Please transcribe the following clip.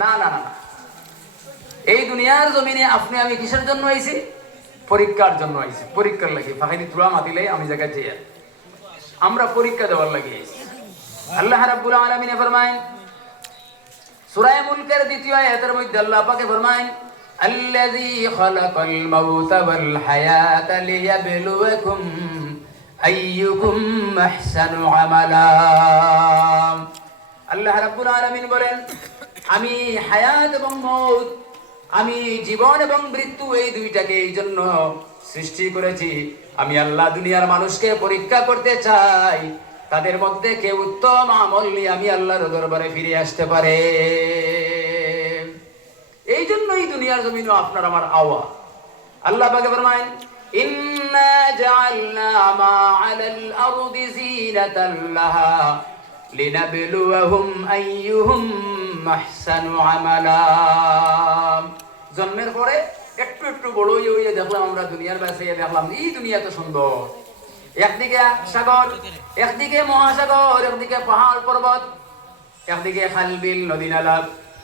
না না না, এই দুনিয়ার জমিনে আপনি আমি কিসের জন্য আইছি? পরীক্ষার জন্য আইছি। পরীক্ষার লাগে ফাঁকি তুলা মাতিলে আমি জায়গায় যাই, আমরা পরীক্ষা দেওয়ার লাগে আইছি। আল্লাহ রাব্বুল আলামিন ফরমায়েন সূরা মুলকের দ্বিতীয় আয়াতের মধ্যে আল্লাহ পাকে ফরমায়েন আল্লাযী খালাকাল মাউতা ওয়াল হায়াতা লিয়াবলুয়াকুম আইয়ুকুম আহসানু আমালা। আল্লাহ রাব্বুল আলামিন বলেন, আমি হায়াত এবং মউত, আমি জীবন এবং মৃত্যু এই দুইটাকে এই জন্য সৃষ্টি করেছি। আমি আল্লাহ দুনিয়ার মানুষকে পরীক্ষা করতে চাই, তাদের মধ্যে কে উত্তম আমল নিয়ে আমি আল্লাহর দরবারে ফিরে আসতে পারে। এই জন্যই দুনিয়ার জমিনও আপনার আমার আওয়া। আল্লাহ পাক ফরমায়েন ইন্না জাআলনা মা আলাল আরদি যিনাতাল লাহা লিনাবলুয়াহুম আইয়ুহুম আহসানু আমালা। জন্মের পরে একটু একটু বড় হয়ে দেখলাম আমরা দুনিয়ার কাছে দেখলাম এই দুনিয়া তো সুন্দর, একদিকে সাগর, একদিকে মহাসাগর, একদিকে পাহাড় পর্বত, একদিকে খাল বিল নদী নালা,